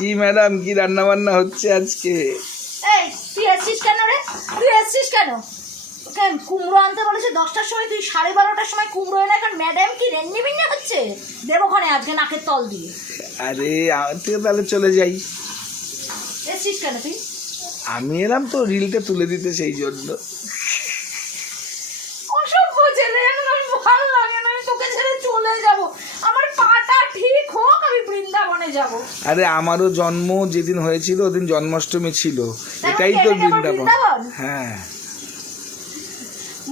কি ম্যাডাম, কি রান্না বান্না হচ্ছে আজকে? এই তুই এসছিস কেন রে? তুই এসছিস কেন? ওকে কুমড়ো আনতে বলেছে 10টার সময়, তুই 12:30টার সময় কুমড়ো এনে এখন ম্যাডাম কি রেন্নি বিন্নি হচ্ছে দেবখানে আজকে নাকের তল দিয়ে। আরে আমার থেকে তাহলে চলে যাই। এসছিস কেন তুই? আমি এলাম তো রিলটা তুলে দিতে, সেই জন্য। অসভ্য ছেলে, আমার ভালো লাগে না, আমি তোকে ছেড়ে চলে যাব। আমার পাটা ঠিক হোক, আমি বৃন্দাবনে যাব। আরে আমারও জন্ম যেদিন হয়েছিল ওদিন জন্মাষ্টমী ছিল, এটাই তো এটা কি আমার বৃন্দাবন। হ্যাঁ,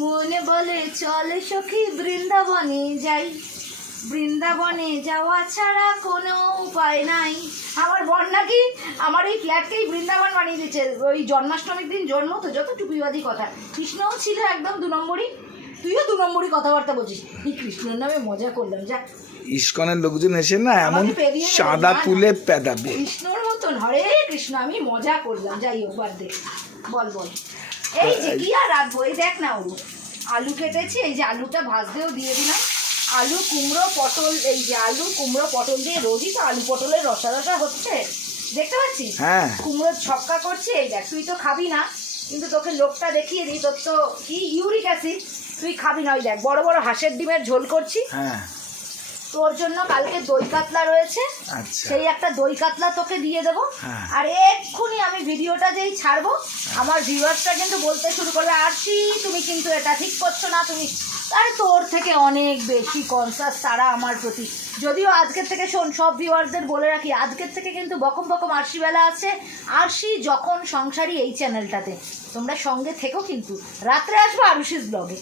মনে বলে চলে সখী বৃন্দাবনে যাই, বৃন্দাবনে যাওয়া ছাড়া কোনো উপায় নাই। আমার বর নাকি আমার এই ফ্ল্যাটকেই বৃন্দাবন বানিয়ে দিচ্ছে। ওই জন্মাষ্টমীর দিন জন্ম তো, যত টুপিবাজি কথা। কৃষ্ণও ছিল একদম 2 নম্বরই, তুইও 2 নম্বরই কথাবার্তা বলছিস। এই কৃষ্ণের নামে মজা করলাম যা। ইস্কনের লোকজন এসে না এমন সাদা তুলে পেদাবে। কৃষ্ণর মতন হরে কৃষ্ণ, আমি মজা করলাম। যাই হোক, বাদ দে। বল বল। এই যে কি আর রাখবো, এই দেখ না, ও আলু কেটেছি, এই যে আলুটা ভাজতেও দিয়ে দিলাম। আলু কুমড়ো পটল, এই যে আলু কুমড়ো পটল দিয়ে রোজই তো আলু পটলের রসা রসা হচ্ছে, দেখতে পাচ্ছিস? হ্যাঁ, কুমড়োর ছক্কা করছি। এই দেখ, তুই তো খাবি না, কিন্তু তোকে লোকটা দেখিয়ে দিই। তোর তো কি ইউরিক অ্যাসিড, তুই খাবি না। ওই দেখ, বড় বড় হাঁসের ডিমের ঝোল করছি। হ্যাঁ, তোর জন্য কালকে দই কাতলা রয়েছে, আচ্ছা, সেই একটা দই কাতলা তোকে দিয়ে দেবো। হ্যাঁ। আর এক্ষুনি আমি ভিডিওটা যেই ছাড়বো, আমার ভিউয়ার্সরা কিন্তু বলতে শুরু করবে, আরশি তুমি কিন্তু এটা ঠিক করছো না, তুমি। আর তোর থেকে অনেক বেশি কনসাস তারা আমার প্রতি। যদিও আজকের থেকে শোন, সব ভিউয়ার্সদের বলে রাখি, আজকের থেকে কিন্তু বকম বকম আরশিবেলা আছে। আরশি যখন সংসারী এই চ্যানেলটাতে, তোমরা সঙ্গে থেকো, কিন্তু রাত্রে আসবো আরুষিস ব্লগে।